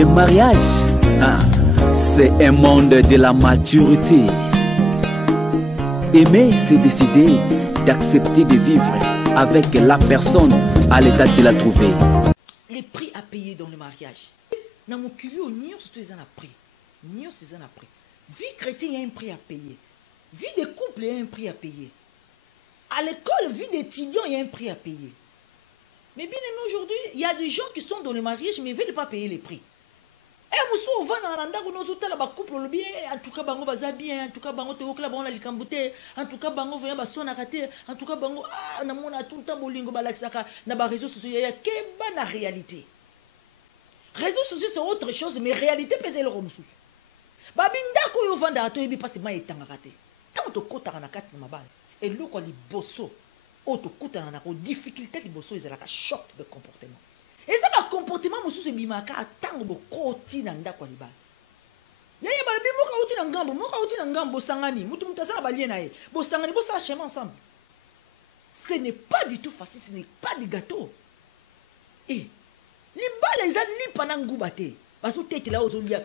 Le mariage, c'est un monde de la maturité. Aimer, c'est décider d'accepter de vivre avec la personne à l'état qu'il a trouvé. Les prix à payer dans le mariage. Dans mon culot, n'y a un prix. Vie chrétienne, il y a un prix à payer. Vie de couple, il y a un prix à payer. À l'école, vie d'étudiant, il y a un prix à payer. Mais bien aimé, aujourd'hui, il y a des gens qui sont dans le mariage, mais ils ne veulent pas payer les prix. Et nous sommes en couple, en tout cas, bango baza bien, en tout cas, bango te okla bango la likambute, en tout cas, bango vient basona raté, en tout cas, bango na mona tout le temps bolingo balaxaka na ba réseaux sociaux, il y a que na réalité. Réseaux sociaux c'est autre chose, mais réalité pèse le romsous. Babinda ko yo vanda to yebi parce que ma etanga raté. Tant to kota na kati na mabala. Et loko li bosso, auto kota na ko difficulté li bosso ezalaka choc de comportement. Et ça va comportement musu se bimaka tango bo koti na ndako libala. Yaya ba bi moka uti na ngambo sangani, mutu mutasana ba liena e. Bo sangani bo sala chemin ensemble. Ce n'est pas du tout facile, ce n'est pas du gâteau. Et libala eza li panangu bate. Basu tete la ozolia.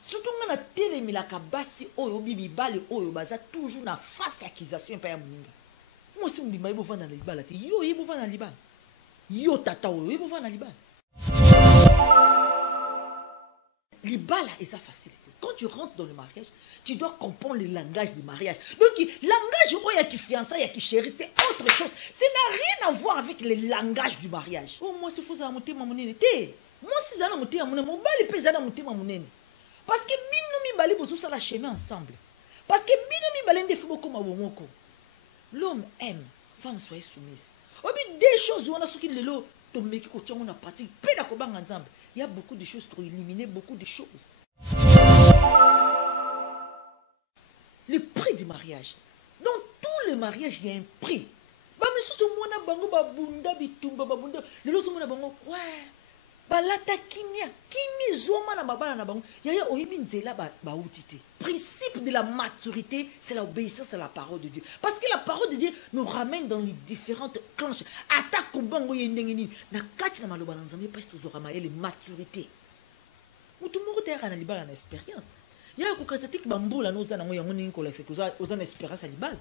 Surtout on a télémilaka basi oyo bibi bale oyo baza toujours na face accusation pa ya muninga. Moi si mbi maibo vana libala te yo yebo vana libala. Yo tata oyo yebo vana libala. Libala est sa facilité. Quand tu rentres dans le mariage, tu dois comprendre le langage du mariage. Donc le langage oyo qui fiançailles, ya qui chérit, c'est autre chose. Ça n'a rien à voir avec le langage du mariage. Oh moi si faut ça monter ma monene te. Moi si ça na monter ma monene, mo bali pe ça na monter ma monene. Parce que bino mi bali bozo sala chemin ensemble. Parce que bino mi bali ndefu boko mabomoko. L'homme aime, femme soit soumise. Obi des choses on a ce qui lelo to meki ko tchongo na pratique, pe na ko banga ensemble. Il y a beaucoup de choses pour éliminer beaucoup de choses. Le prix du mariage. Dans tout le mariage, il y a un prix. Ba misu so mona bango ba bunda bitumba ba bunda. Lelo so mona bango, ouais. Balata kimia zoma na babana na bango yaya oyibi nzela ba utité. Principe de la maturité, c'est l'obéissance à la parole de Dieu, parce que la parole de Dieu nous ramène dans les différentes clanches. Attaque bango yendengeni na kati na maloba nzambe parce que tozora maele maturité. Mutu moko te kana libala na expérience. Yaya ko kasatik bambola no za na ngoya ngoni ko la c'est oza na expérience à libala.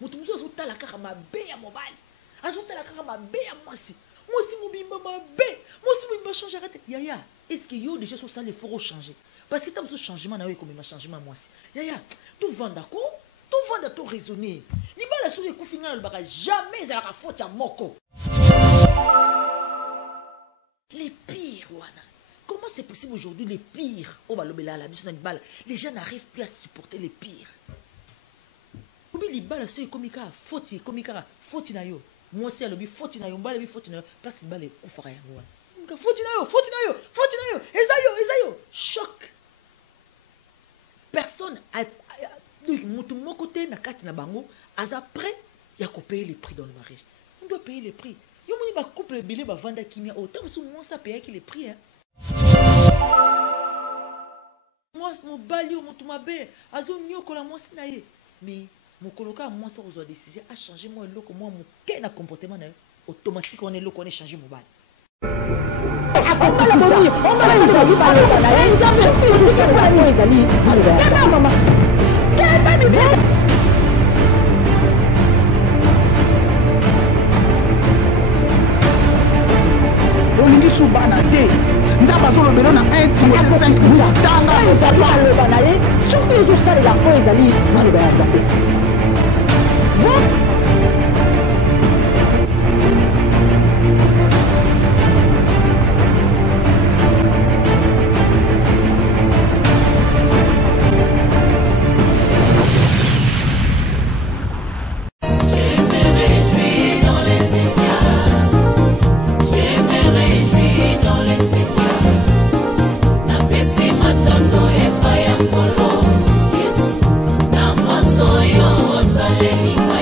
Mutu muso zo tala kaka mabe ya mobile. Azouta la caramba bé à moi si mobimba bé moi si mobimba changer arrête yaya est-ce que yo déjà sur ça les faut changer parce que t'as besoin de changement na yo comme changement moi si yaya tout vendre d'accord tout vendre tout raisonner ni ba la sur les coups final ba jamais ça la faute à moko les pires wana. Comment c'est possible aujourd'hui les pires oh ba lobela la mission na bala les gens n'arrivent plus à supporter les pires obi li bala sur komika faute na yo. Moi aussi, je faut na yo, mbala bi faut na yo, place de balle kufara ya ngwa. Faut na yo. Ezayo. Choc. Personne a mutu moko te na kati na bango, aza prêt ya ko payer les prix dans le mariage. On doit payer les prix. Yo moni ba couple belé ba vanda kimia autant sou moi ça payer les prix hein. Moi mon balio mutu mabe, azo nyoko la moi sinaye. Mais mon coloca moi ça vous a décidé à changer moi le moi mon quel comportement automatique on est là qu'on est changé mon bal.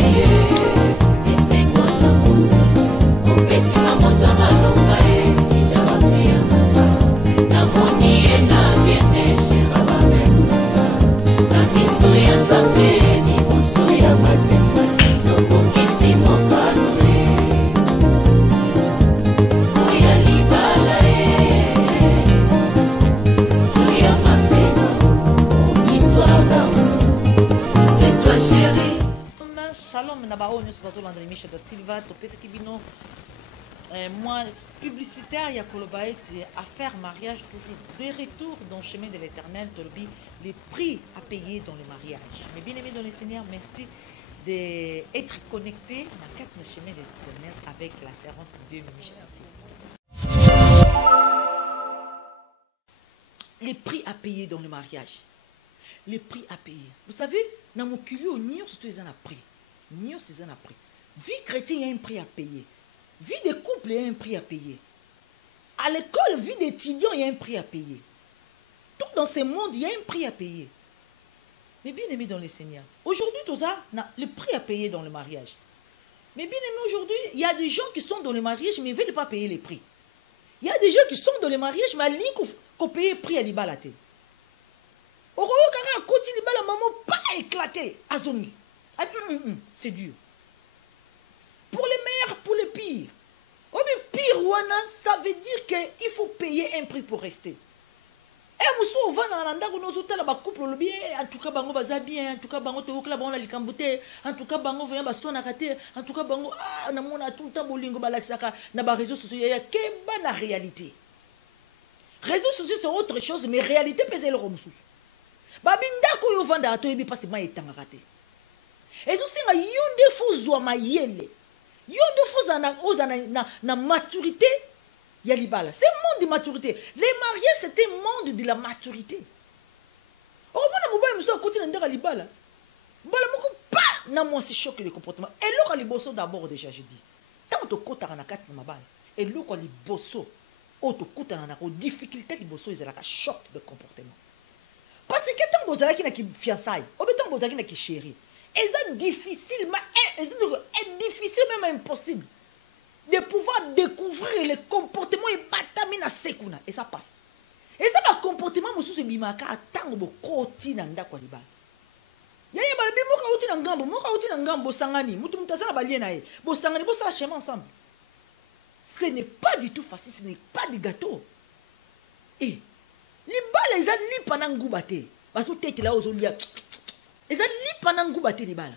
Yeah. nyonso bazolanda Michel da Silva topesaki bino moi publicitaire ya koloba ete affaire mariage toujours des retours dans le chemin de l'éternel tolobi les prix à payer dans le mariage. Mais bien aimé dans le Seigneur, merci d'être connecté dans le chemin de l'éternel avec la servante de Dieu Michel da Silva. Les prix à payer dans le mariage. Les prix à payer. Vous savez, dans mon culot, nous sommes à prix. Nous sommes à prix. Vie chrétienne, il y a un prix à payer. Vie de couple, il y a un prix à payer. À l'école, vie d'étudiant, il y a un prix à payer. Tout dans ce monde, il y a un prix à payer. Mais bien aimé dans le Seigneur, aujourd'hui, tout ça, le prix à payer dans le mariage. Mais bien aimé, aujourd'hui, il y a des gens qui sont dans le mariage, mais ils ne veulent pas payer les prix. Il y a des gens qui sont dans le mariage, mais ils ne payer le prix à l'Ibalate. Maman pas éclaté à Zongi. C'est dur. Pour les meilleurs, pour les pires. Oh, mais pire, ça veut dire qu'il faut payer un prix pour rester. Et nous sommes en couple, en tout cas, bango baza bien, en tout cas, bango te okla bango la likambute, en tout cas, bango voyant baso na raté, en tout cas, bango na mona tout le temps bolingo balaksaka na ba réseaux sociaux, il y a que la réalité. Réseaux sociaux c'est autre chose, mais réalité pèse le romsous. Babinda ko yo vanda ato ebi parce que ma etanga raté. Et so singa yonde fo zwa mayele. Yonde fo zana na maturité ya libala. C'est un monde de maturité. Les mariages c'est un monde de la maturité. Oh bona moba muso koti na ndaka libala. Bala moko pa na moi c'est choc le comportement. Et lo li bosso d'abord déjà je dis. Tant to kota na kati na mabala. Et lo ko li bosso auto kota na ko difficulté li bosso ezala ka choc de comportement. Parce que tant que vous avez qui fiançailles, ou tant que vous avez qui chéri, c'est difficile, difficile même impossible de pouvoir découvrir les comportements et batamina sekuna et ça passe. Et ça va comportement musu se bimaka tango bo koti na ndako liba. Ya ya bali moka uti na ngambo sangani, mutu mutazana balie na ye. Bo sangani bo sala chemin ensemble. Ce n'est pas du tout facile, ce n'est pas du gâteau. Et libala eza lipa na nguba te baso tete la ozolia eza lipa na nguba te libala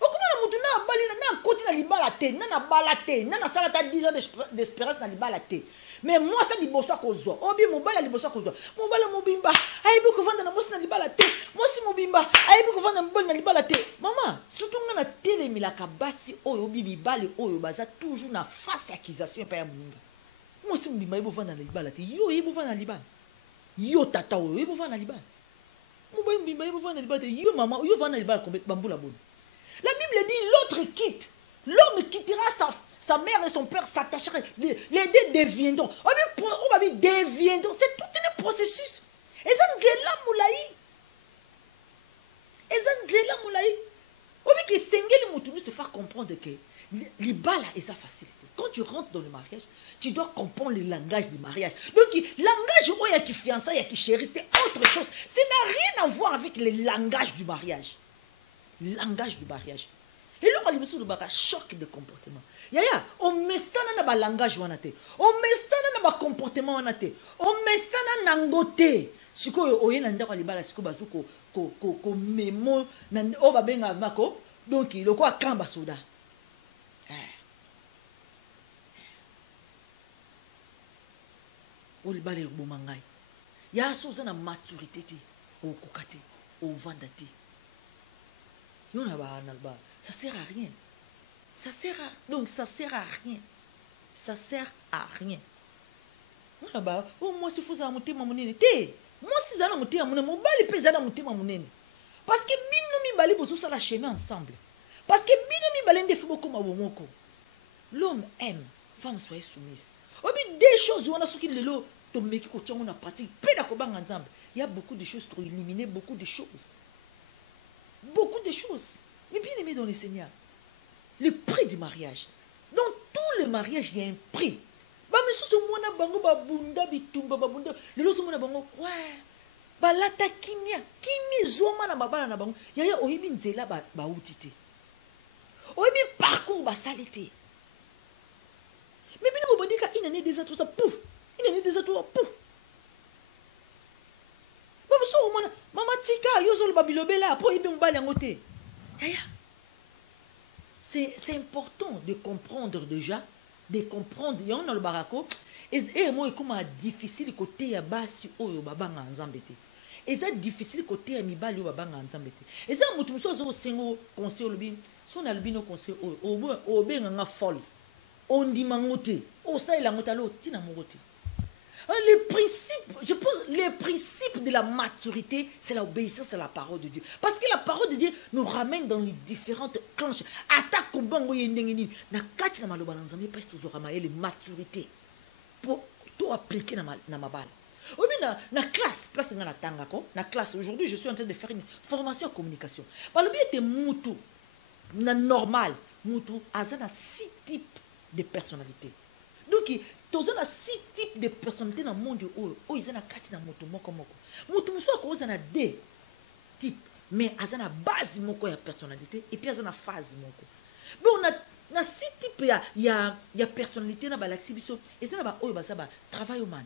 okomana mutu na bali na koti na libala te na bala te na sala ta 10 ans d'espérance na libala te mais moi ça liboso akozwa obi mobala liboso akozwa mobala mobimba aibu kovanda na mosi na libala te mosi mobimba aibu kovanda mboli na libala te mama surtout nga na tele milaka basi oyo bibi bali oyo baza toujours na face accusation pa ya muninga. Moi si mbimba ibo vana na libala te yo ibo vana na libala yo tata oyo ibo vana na libala mo mbimba ibo vana na libala te yo mama yo vana na libala kombe bambula boni. La Bible dit l'autre quitte, l'homme quittera sa mère et son père s'attachera, les deux deviendront, on va dire deviendront, c'est tout un processus. Et ça nous est là moulaï, et ça nous est là moulaï. On va dire que Sengeli Moutouni se faire comprendre que l'ibala est sa facilité. Quand tu rentres dans le mariage, tu dois comprendre le langage du mariage. Donc, le langage où il y a qui fiançailles, il y a qui chérit, c'est autre chose. Ça n'a rien à voir avec le langage du mariage. Le langage du mariage. Et là, on a un choc de comportement. Yaya, on met ça dans le langage, on met ça dans le comportement, on met ça dans le nangote. Si vous avez un langage, si vous avez un mémo, on va bien avoir donc il y a un kamba soda. Il y a une maturité au kokate, au vandate. Ça sert à rien. Donc ça sert à rien. Ça sert à rien. Moi si vous avez monté ma monnaie, moi si vous avez monté ma monnaie, parce que nous bali bozo ça la chemin ensemble. Parce que nous bali ndefu beaucoup ma bomoko. L'homme aime, femme soyez soumise. Des choses on a ce qui le lot. Il y a beaucoup de choses pour éliminer, beaucoup de choses. Beaucoup de choses. Mais bien aimé dans le Seigneur, le prix du mariage. Dans tout le mariage, il y a un prix. Il est déjà tout pouf. Maman tika yo zo le babilobela po ibe mbali ngote. Yaya. C'est important de comprendre déjà, de comprendre. Il y a un barako. Et moi, comment difficile côté ya basi oyo babanga nzambete. Et c'est difficile côté ya mibali oyo babanga nzambete. Et ça mutu muso zo sengo conseil lobi, son albino conseil oyo o benga nga folle. On dit mangote, o ça il a ngotalo tina mogote. Les principes, je pense, les principes de la maturité, c'est l'obéissance à la parole de Dieu. Parce que la parole de Dieu nous ramène dans les différentes clanches. Attaque au bango yendengeni. Na kati na maloba nzambe parce que tu auras les maturités pour tout appliquer na ma balle. Ou bien na classe, place na tanga ko, na classe aujourd'hui, je suis en train de faire une formation en communication. Balobi était mutu na normal, mutu azana 6 types de personnalités. Donc tous on a 6 types de personnalités dans le monde où ils ont kati na moto moko moko. Moto muso ko na 2 types, mais azana base moko ya personnalité et puis azana phase moko. Mais on a na 6 types ya personnalité na balaxi biso et ça na ba oyo ba ça ba travail humain.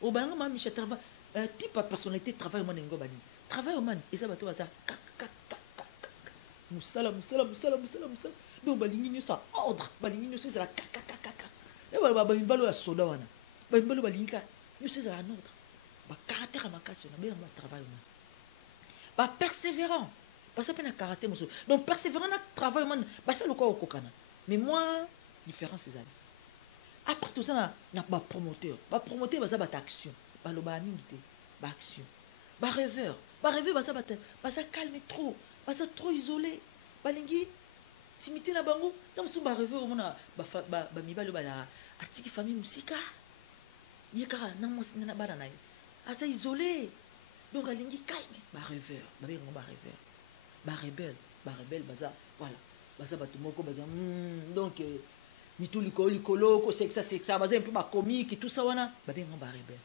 O ba ngama micha travail type de personnalité travail humain ngo bani. Travail humain et ça ba to ça musala. Donc balingi nyo ça ordre, balingi nyo ça la et voilà, bah, il y a soda wana. Bah, il y a balinka. Nous c'est un autre. Bah, caractère à ma casse, on a bien un travail. Bah, persévérant. Bah, ça peut être un caractère. Donc, persévérant, na travail, bah, c'est le quoi au kokana. Mais moi, différence c'est ça. Après tout ça, na bah, promoteur. Bah, promoteur, bah, ça va action. Bah, le bah, minité. Bah, action. Bah, rêveur. Bah, rêveur, bah, ça calme trop. Bah, ça trop isolé. Bah, lingi. Timité na bango tant sous ba rêver au mona ba mibalo ba la atiki famille musika yeka na mos na bana nayo asa isolé donc alingi calme ba rêveur ba bengo ba rebelle baza voilà baza batu moko baza donc ni tout likolo ko sexa baza un peu ba comique et tout ça wana ba bengo ba rebelle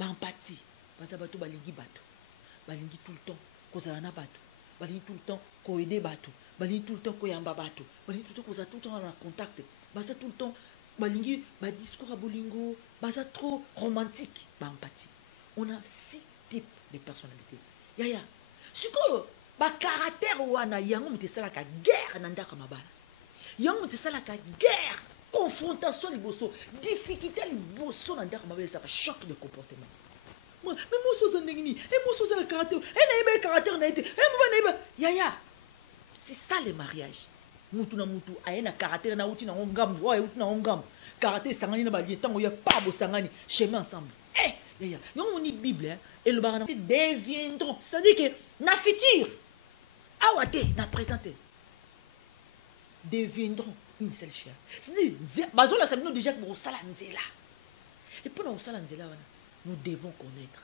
ba empathie baza batu balingi tout le temps ko zala na batu balingi tout le temps ko aider batu balingi tout le temps ko yamba bato balingi tout le temps ko za tout le temps en contact baza tout le temps balingi ba discours à bolingo baza trop romantique ba empathie. On a 6 types de personnalités yaya siko ba caractère wana yango mutesala ka guerre na ndaka mabala yango mutesala ka guerre confrontation liboso difficulté liboso na ndaka mabala ça choc de comportement. Mais moi so zandengini et moi so za caractère et na caractère na été et moi yaya. C'est ça le mariage. Mutu na mutu ayena caractère na uti na ngam wa uti na ngam caractère sangani na bali tango ya pas bo sangani chemin ensemble. Yaya non on lit Bible et le barana deviendront, c'est-à-dire que na futur awate na présenté deviendront une seule chair. C'est-à-dire bazo la samino déjà pour sala nzela. Et pour nous sala nzela nous devons connaître.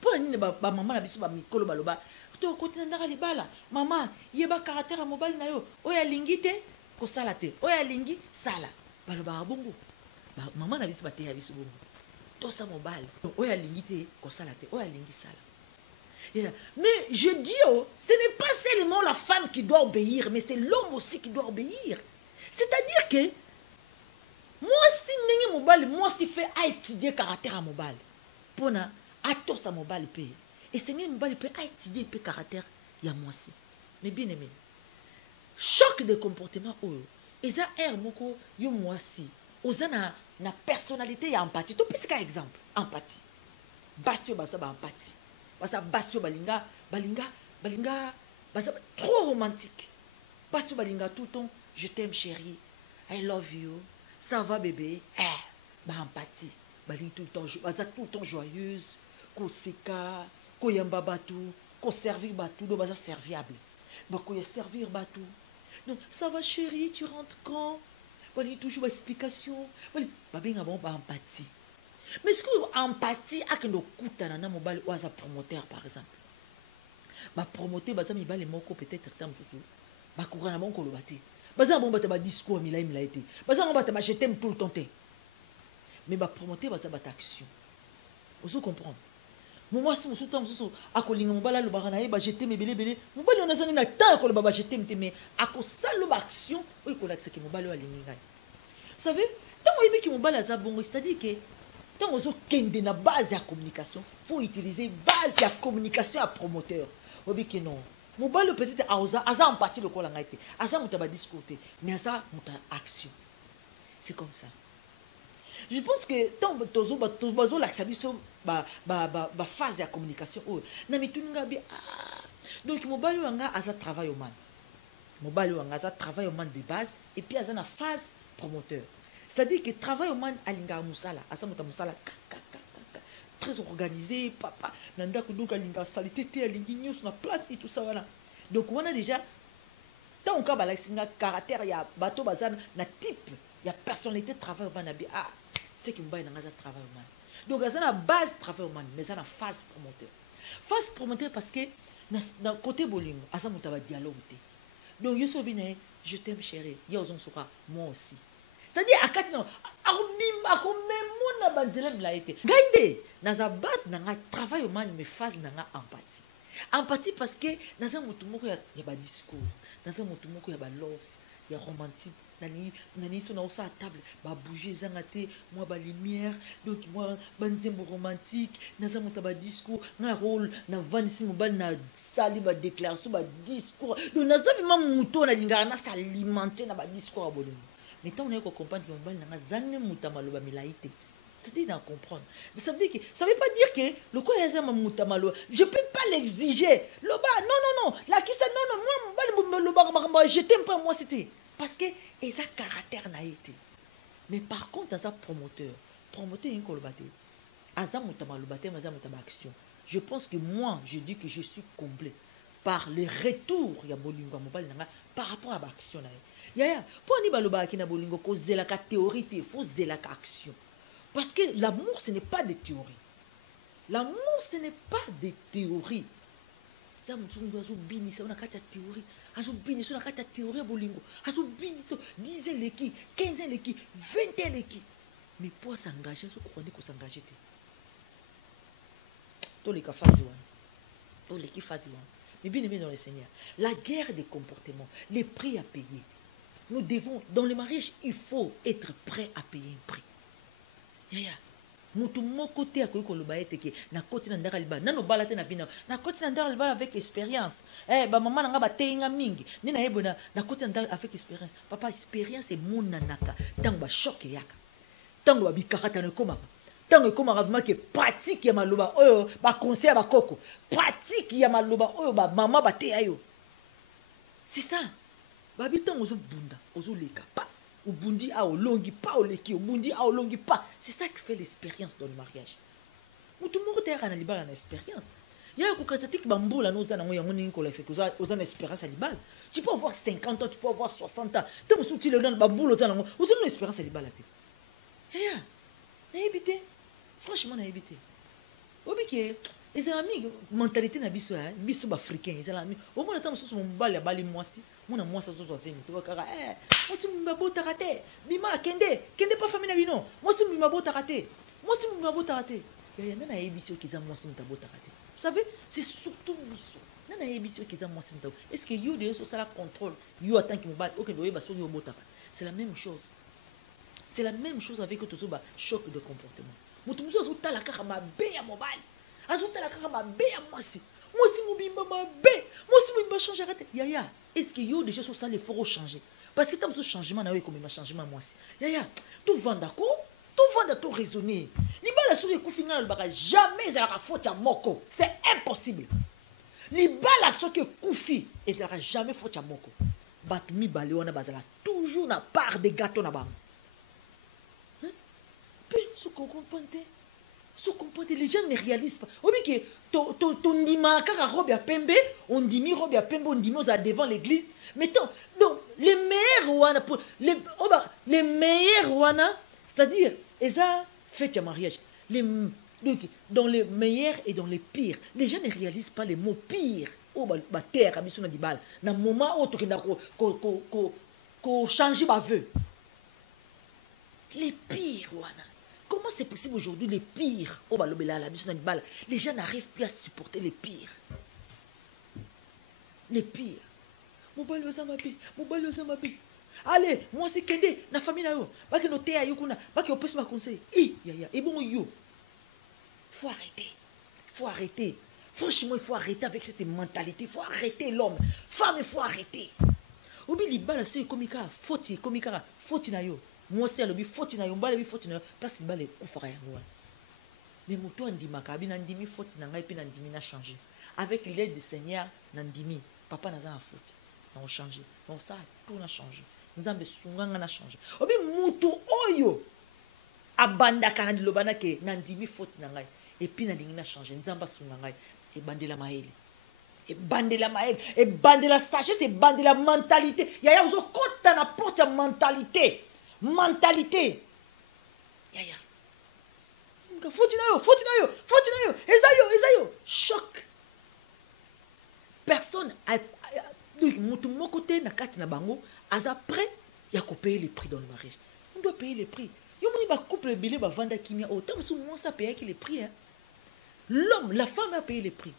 Pour ni ba maman na biso ba mikolo baloba to côté ndaka libala maman yeba caractère mobile na yo oya lingite ko sala te oya lingi sala baloba bongo ba maman na biso ba te ya biso bongo to sa mobile oya lingite ko sala te oya lingi sala. Mais je dis ce n'est pas seulement la femme qui doit obéir mais c'est l'homme aussi qui doit obéir. C'est-à-dire que moi si ningi mobile moi si fait à étudier caractère mobile pour na à sa mobile paye. Et c'est une mobile peut étudier le caractère il y a moi aussi. Mais bien aimé. Choc de comportement et ça est moko yo moi aussi. Ozana na personnalité ya empathie. To pise ka exemple, empathie. Basio basa ba empathie. Basa basio balinga basa trop romantique. Basio balinga tout le temps, je t'aime chérie. I love you. Ça va bébé. Ba empathie. Baling tout le temps, basa tout le temps joyeuse. Ko seka, ko yamba batu, ko servir batu, do baza serviable. Ba ko servir batu. Donc ça va chérie, tu rentres quand? Voilà toujours explication. Voilà, ba benga bon ba empathie. Mais ce que empathie a que no kuta na mobile ou za promoteur par exemple. Ba promoteur baza mi bale moko peut-être tam susu. Ba courant na bon ko lo baté. Baza bon bata ba discours mi la été. Baza bon bata ba je t'aime tout le temps. Mais ba promoteur baza ba action. Vous comprenez? Moi si musu tam susu akolinga mobala lo barana e ba jeter me belé mobali on azani na ta ko lo ba jeter me ako salo ba action o ko lakse ke mobali alingi ngai. Vous savez tant o ibi ki mobali za bongo c'est-à-dire que tant ozo kende na base ya communication faut utiliser base ya communication à promoteur obi ke non mobali peut-être aza empathie le kola ngaite aza muta ba discours mais aza muta action. C'est comme ça. Je pense que tant tozo la biso ba phase de communication na mitunga bi donc mobali wanga aza travail au man. Mobali wanga aza travail au man de base et puis aza na phase promoteur. C'est-à-dire que travail au man alinga musala, aza muta musala très organisé, papa nanda kuduka alinga salité te alingi nyos na place et tout ça voilà. Donc on a déjà tant ka balaxinga caractère ya bato bazana na type ya personnalité de travail au man abi c'est que mobali nanga aza travail au man. Donc aza na base travail au man mais aza na phase promoteur. Phase promoteur parce que na côté bolingo aza muta ba dialogue te. Donc yoso bine je t'aime chérie, ya ozon soka moi aussi. C'est-à-dire à quatre non na banzela mla été gainde naza base nanga travail au man me phase nanga empathie. Empathie parce que naza mutu moko ya ba discours, naza mutu moko ya ba love, ya romantique. Nani so na osa à table ba bouger zangate moi ba lumière donc moi banzembo romantique naza muta ba discours na rôle na vanisi mobile na sali ba déclaration ba discours donc naza vraiment muto na lingara na s'alimenter na ba discours a bolingo. Mais tant on est comprendre que mobile na zangne muta maloba milaité. C'est-à-dire d'en comprendre. Ça veut dire que ça veut pas dire que le quoi est un muta maloba. Je peux pas l'exiger. Loba non la qui ça non moi loba je t'aime pas moi c'était parce que et ça caractère n'a été. Mais par contre dans un promoteur une kolobate aza mutamaloba te maza mutaba action. Je pense que moi je dis que je suis comblé par les retours ya bolingo mobile nanga par rapport à l'action na ya pour ni baloba ki na bolingo ko zela ka théorie te faut zela ka action parce que l'amour ce n'est pas des théories. L'amour ce n'est pas des théories. Ça mutungo azo bini ça on a kata théorie azo bini so na kata théorie bolingo azo bini so 10 ans leki 15 ans leki 20 ans leki mais pour s'engager so ko ko s'engager te to les ka phase one to les ki phase one mais bien aimé dans le Seigneur la guerre des comportements les prix à payer nous devons dans le mariage il faut être prêt à payer un prix mutu moko te akoki koloba ete ke na koti na ndaka libala nano bala te na vina na koti na ndaka libala avec expérience ba mama nanga bateyinga mingi ni na yebona na koti na ndaka avec expérience papa expérience emonanaka tango ba choc yaka tango ba bikakata ne komaka tango ekomaka vraiment ke pratique ya maloba oyo ba conseil ba koko pratique ya maloba oyo ba mama bateya yo c'est ça ba bitango zo bunda ozo leka pa Ubundi a olongi pas oleki ubundi a olongi pas c'est ça qui fait l'expérience dans le mariage mutu moko te kana libala na expérience ya ko kasati ki bambula no zana ngoya ngoni ko lese kuza ozana expérience à libala tu peux avoir 50 ans tu peux avoir 60 ans te musuti le dans bambula zana ngo ozana expérience à libala te ya na éviter franchement na éviter obike les amis mentalité na biso biso africain les amis au moins tant mususu mbali bali mwasi mona mwasi zo zo zemi to kaka mwasi mbabota raté bima kende pas famille na bino mwasi mbabota raté mwasi mbabota raté ya nana ebisio kiza mwasi mbabota raté vous savez c'est surtout biso nana ebisio kiza mwasi mbabota est-ce que you de ça la contrôle you attend que mbali OK doye ba so yo bota c'est la même chose avec tout ba choc de comportement mutu muso zo tala kaka mabe ya mobile azotala kaka mabe ya mwasi mobimba mabe mwasi mobimba changer raté ya est-ce que yo déjà sur ça les faut changer parce que tant que changement na yo comme ma changement mwasi ya tout vend d'accord tout vend tout raisonner libala sur les coups baka jamais ça la faute à moko c'est impossible libala sur que koufi et ça sera jamais faute à moko bat mi balé on a bazala toujours na part des gâteaux na bam puis ce qu'on comprend les gens ne réalisent pas. On dit que ton dima kaka robe ya pembe, on dimi robe ya pembe, on dimi aux devant l'église. Mettons donc les meilleurs wana pour les meilleurs wana, c'est-à-dire et ça fait un mariage. Donc dans les meilleurs et dans les pires. Les gens ne réalisent pas les mots pires. Oh ba terre abiso na dibal. Na moment où to kenda ko changer ba vœu. Les pires wana. Comment c'est possible aujourd'hui les pires? Oh, les gens n'arrivent plus à supporter les pires. Les pires. Allez, moi c'est Kende, la famille là, pas que nos théa yokuna, pas que conseil. Et bon yo. Faut arrêter. Franchement, il faut arrêter avec cette mentalité. Il faut arrêter l'homme. Femme, il faut arrêter. Obi libala so ekomika foti ekomika foti na yo. Moi c'est lobi foti na yo, mbala bi foti na yo. Place libala ekufaka yango. Mais moto andimaka abi na ndimi foti na ngai pe na ndimi na changer. Avec l'aide du Seigneur na ndimi, papa na za foti. Na on changer. Donc ça tout na changer. Nzambe sunganga na changer. Obi moto oyo abandaka na dilobana ke na ndimi foti na ngai. Et puis na dingi na changer. Nzamba sunganga e bandela maheli. Et bandela maël, et bandela sagesse, et bandela mentalité. Yaya, vous avez quand on apporte la mentalité. Mentalité. Yaya. Faut-il Esayo. Choc. Personne. Donc, mon côté, na kati na bango, as après, il y a qu'à payer les prix dans le mariage. On doit payer les prix. Yo moni ba couple billet ba vendre kimia autant sous moi ça payer les prix hein. L'homme, la femme a payé les prix.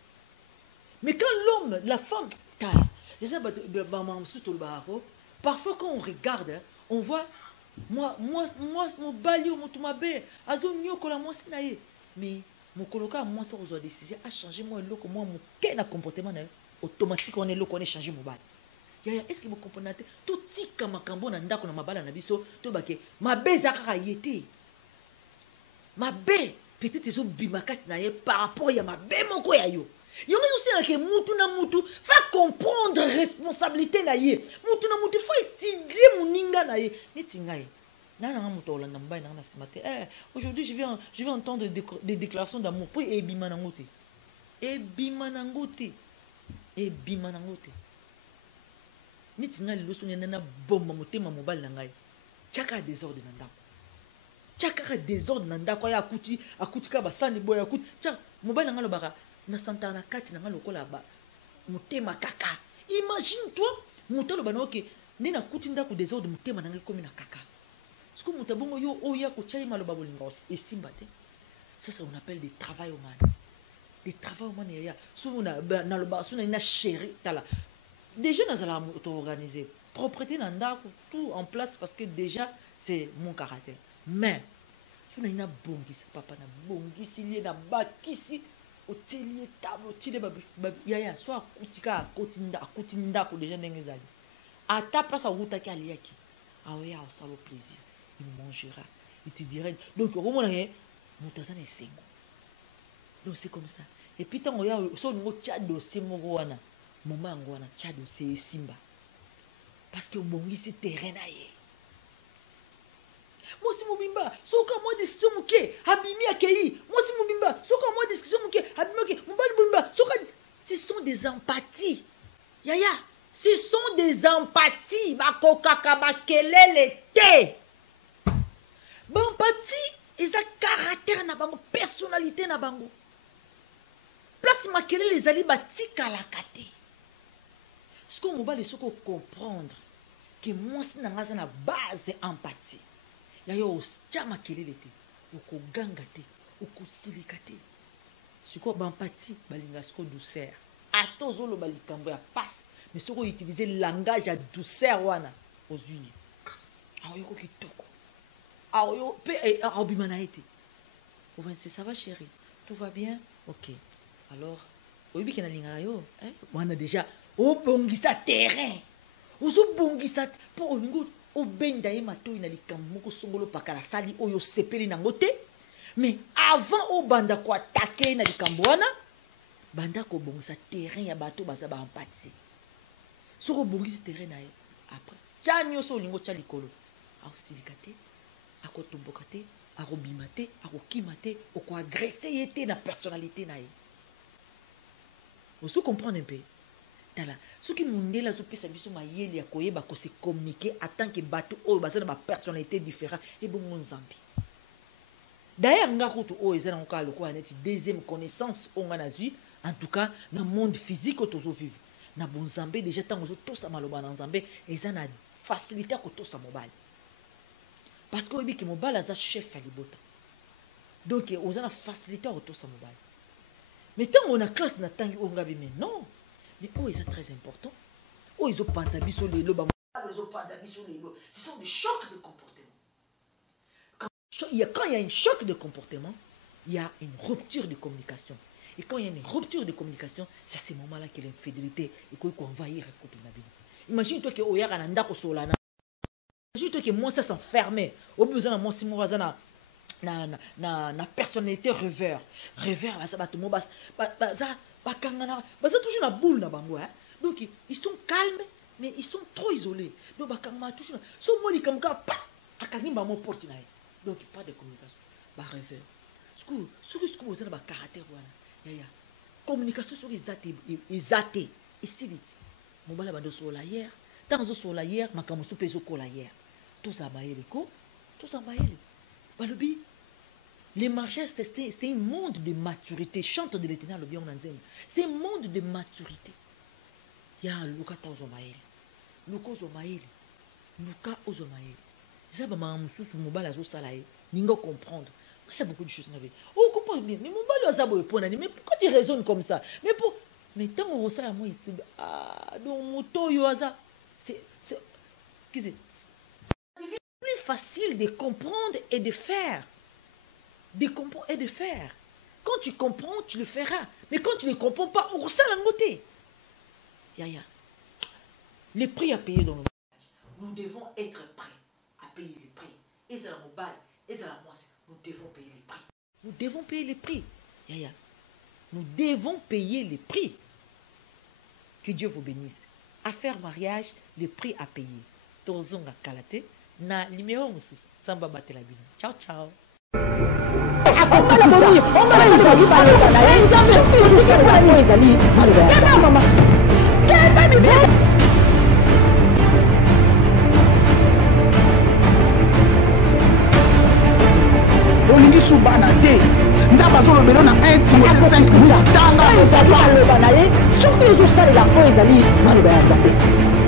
Mais quand l'homme, la femme, parfois quand on regarde, on voit, moi, mon balio, mon toumabé, azonio kola moi sinaye. Mais mon coloca, moi, ça vous a décidé à changer moi le moi mon quel comportement automatique on est là qu'on est changé mon bal. Yaya, est-ce que vous comprenez tout si comme un cambo n'a ndako na mabala na biso, to bake, ma bezaka yete. Ma bé, peut-être ils ont bimakat na ye par rapport à ma bé mon ko yayo. Il y a aussi que moutou na moutou faut comprendre responsabilité na ye moutou na moutou faut étudier mon ninga na ye netingaye na na moutou olanda mbaye na simate aujourd'hui je vais entendre des déclarations d'amour pour ebima nangote netinga liloso na bomba motema mobile na ngai chaka désordre na ndako chaka désordre na ndako ya akuti ka basani boya akuti chaka mobile na ngalo baka na santana kati na lokola ba mutema kaka. Imagine toi mutalo banoke ni na kuti ndako désordre mutema na ngai komi na kaka. Siko mutabongo yo oya ko chai maloba bolinga et simba te. Ça on appelle des travail humain. Des travail humain ya. Souvent na loba suna ina chéri tala. Déjà nous allons auto-organiser. Propreté na ndako tout en place parce que déjà c'est mon caractère. Mais suna ina bongisi papa na bongisi lié na bakisi otelier table otile yaya soit akutika akutinda ko déjà ndenge zali ata place à route ki aliaki aoya au salo plaisir il mangera il te dirait donc au moment là mutazana esengo donc c'est comme ça et puis tant oya so ngo tcha dossier moko wana moment ngo wana tcha dossier simba parce que bongisi terrain na ye moi si mobimba soka moi discussion muke habimi akei moi si mobimba soka moi discussion muke habimi akei mobali mobimba soka ce sont des empathies yaya ce sont des empathies bakokaka bakelele te empathie eza caractère na bango personnalité na bango place makelele ezali batikalaka te ce qu'on mobali soko comprendre que moi si na ngaza na base empathie yayo chama kelele te okoganga te okosilika te siko bampathie balinga siko douceur atozo lo balikambo ya passe mais siko utiliser langage ya douceur wana ozwini aoyoko kitoko aoyo pe aobimana ete obanse ça va chérie tout va bien ok alors oyebi ke na linga yo wana déjà obongisa terrain ozobongisa po olingo obenda ye matoi na likambo moko songolo pakala sali oyo sepeli nango te mais avant obanda ko attaquer na likambo wana banda ko bongisa terrain ya bato baza ba empathie soko bongisa terrain na ye après tchanyo so lingo tcha likolo aosilika te akotomboka te akobima te akokima te oko agresser ye te na personnalité na ye oso comprendre un peu tala soki mundela azopesa biso mayele ya koyeba ko se communiquer en tant que bato oyo baza na ba personnalité différent et bongo nzambi d'ailleurs nga kutu oyo eza na nkoka lokola neti deuxième connaissance onga nazwi en tout cas na monde physique otozo vivre na bon nzambe déjà tango ozotosa maloba na nzambe eza na facilité ya kotosa mobali parce que oyebi ke mobali aza chef ya libota donc oza na facilité ya kotosa mobali mais tango na classe na tangi onga bi mais non mais oh, c'est très important. Oh, ils ont pas de biso lelo, ce sont des chocs de comportement. Quand il y a un choc de comportement, il y a une rupture de communication. Et quand il y a une rupture de communication, c'est à ce moment-là que l'infidélité est envahir le couple. Imagine-toi que Oya Rananda Kosolana. Imagine-toi que moi ça s'enfermait. Au besoin de moi si moi na personnalité rêveur là ça va tout monde ça toujours na boule na bango hein. Donc ils sont calmes mais ils sont trop isolés. Donc bakanga toujours so moi li comme pa akani ba mo porte na. Donc pas de communication. Ba rêveur. Ce que vous avez caractère voilà. Ya communication sur les athées ici dit. Mon bala bando sur la hier. Dans sur la hier makamo sou peso ko la hier. Tout ça maïle ko, tout ça maïle. Balobi les mariages, c'est un monde de maturité. Chante de l'Éternel, le bien c'est un monde de maturité. Il y a Luka Ozomaïl. Luka Ozomaïl. Luka Ozomaïl. Ça va m'amuser sur mon bal à Zosalaï. Ningo comprendre. Il y a beaucoup de choses. Oh, comprends bien. Mais mon bal à Zabo est mais pourquoi tu raisonnes comme ça? Mais tant qu'on ressent à moi, donc mon to yoaza. C'est excusez. C'est plus facile de comprendre et de faire. De comprendre et de faire. Quand tu comprends, tu le feras. Mais quand tu ne comprends pas, on ressent la beauté. Yaya. Les prix à payer dans le mariage. Nous devons être prêts à payer les prix. Et c'est la mobile, et c'est la moisse. Nous devons payer les prix. Nous devons payer les prix. Yaya. Nous devons payer les prix. Que Dieu vous bénisse. À faire mariage, les prix à payer. Tozonga Kalate. Na numéro musus. Samba Batelabino. Ciao, ciao. Olingi subana te nzaba zolo belo na 1 Timothée 5 tanga surtout les jours ça les enfants ils allaient dans le